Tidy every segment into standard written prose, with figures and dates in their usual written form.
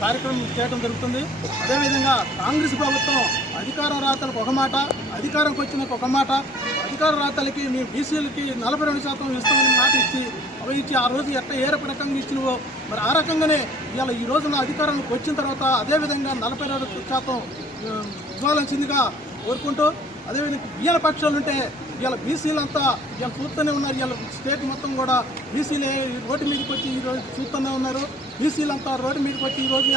కార్యక్రమం చేయడం జరుగుతుంది. అదేవిధంగా కాంగ్రెస్ ప్రభుత్వం అధికార రాతలకు ఒక మాట, అధికారంకి వచ్చినాక ఒక మాట, అధికార రాతలకి మేము బీసీలకి 42% ఇస్తామని మాట ఇచ్చి ఆ రోజు ఏ రకంగా ఇచ్చినవో మరి ఆ రకంగానే ఇవాళ ఈ రోజున అధికారంలోకి వచ్చిన తర్వాత అదేవిధంగా 42% ఇవ్వాల్సిందిగా కోరుకుంటూ, అదేవిధంగా ఇవాళ పక్షాలు ఉంటే ఇవాళ బీసీలంతా ఇవాళ చూస్తూనే ఉన్నారు. ఇవాళ స్టేట్ మొత్తం కూడా బీసీలే రోడ్డు మీదకి వచ్చి ఈరోజు చూస్తూనే ఉన్నారు. బీసీలంతా రోడ్డు మీదకి వచ్చి ఈరోజు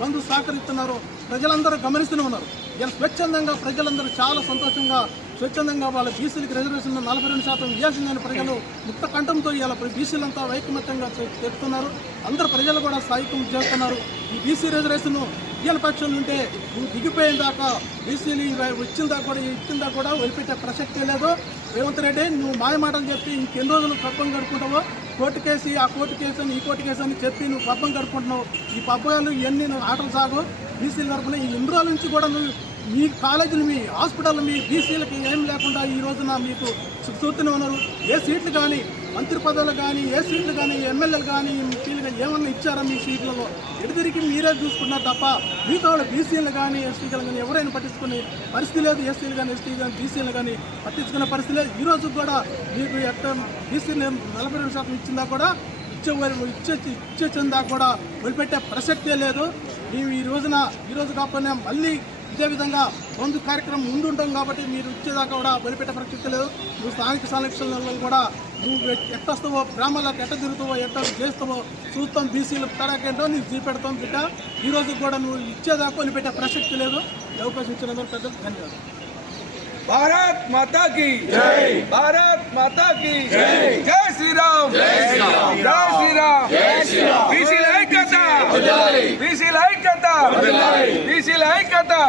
బంధు సహకరిస్తున్నారు. ప్రజలందరూ గమనిస్తూనే ఉన్నారు. ఇవాళ స్వచ్ఛందంగా ప్రజలందరూ చాలా సంతోషంగా స్వచ్ఛందంగా వాళ్ళ బీసీలకి రిజర్వేషన్ 42% ఇవ్వాల్సిందని ప్రజలు ముక్త కంఠంతో ఇవాళ బీసీలంతా ఐకమత్యంగా చెప్తున్నారు. అందరు ప్రజలు కూడా సాయకం చేస్తున్నారు. ఈ బీసీ రిజర్వేషన్ ఇవాళ పక్షులు ఉంటే నువ్వు దిగిపోయిన దాకా బీసీలు ఇచ్చిన దాకా కూడా వదిలిపెట్టే ప్రసక్తే లేదు. రేవంత్ రెడ్డి నువ్వు మాయమాటలు చెప్పి ఇంకెన్ని రోజులు పబ్బం గడుపుకుంటావో, కోర్టు కేసు ఆ కోర్టు కేసు అని ఈ కోర్టు కేసు అని చెప్పి నువ్వు పబ్బం గడుపుకుంటున్నావు. ఈ పబ్బాలు ఇవన్నీ నువ్వు ఆటలు సాగు బీసీల తరఫున ఈ ఎన్ని రోజుల నుంచి కూడా నువ్వు మీ కాలేజీలు మీ హాస్పిటల్ మీ బీసీలకి ఏం లేకుండా ఈ రోజున మీకు చూస్తూనే ఉన్నారు. ఏ సీట్లు కానీ మంత్రి పదవులు కానీ ఏ సీట్లు కానీ ఎమ్మెల్యేలు కానీ ఎంపీలు కానీ ఏమన్నా ఇచ్చారా మీ సీట్లలో? ఎడిదిరికి మీరే చూసుకున్నారు తప్ప మీతో బీసీలు కానీ ఎస్టీలు కానీ ఎవరైనా పట్టించుకునే పరిస్థితి లేదు. ఎస్సీలు కానీ ఎస్టీ కానీ బీసీలు కానీ పట్టించుకునే పరిస్థితి లేదు. ఈ రోజు కూడా మీకు బీసీలు 42% ఇచ్చిందా కూడా ఇచ్చేచిందా కూడా వదిలిపెట్టే ప్రసక్తే లేదు. మేము ఈ రోజు కాకపోయినా మళ్ళీ ఇదే విధంగా బంధు కార్యక్రమం ముందు ఉంటాం కాబట్టి మీరు ఇచ్చేదాకా కూడా వదిలిపెట్టే ప్రసక్తి లేదు. నువ్వు స్థానిక సంరక్షణలో కూడా నువ్వు ఎట్టొస్తావో, గ్రామాలకు ఎట్ట తిరుగుతావో, ఎట్ట చేస్తావో చూస్తాం. బీసీలు తడాకేంటో నీకు చూపెడతాం బిడ్డ. ఈ రోజు కూడా నువ్వు ఇచ్చేదాకా వదిలిపెట్టే ప్రసక్తి లేదు. అవకాశం ఇచ్చినందుకు పెద్దలు ధన్యవాదాలు. भारत माता की जय, भारत माता की जय, जय श्री राम, जय श्री राम, जय श्री राम, जय श्री राम. बीसी ऐक्यता, बीसी ऐक्यता, बीसी ऐक्यता.